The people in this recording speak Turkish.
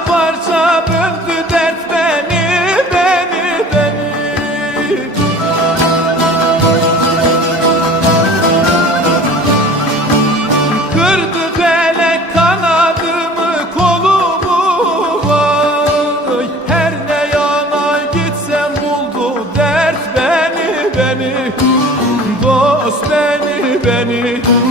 Parça böldü dert beni, beni, beni. Kırdı felek kanadımı, kolumu vay. Her ne yana gitsem buldu dert beni, beni. Dost beni, beni.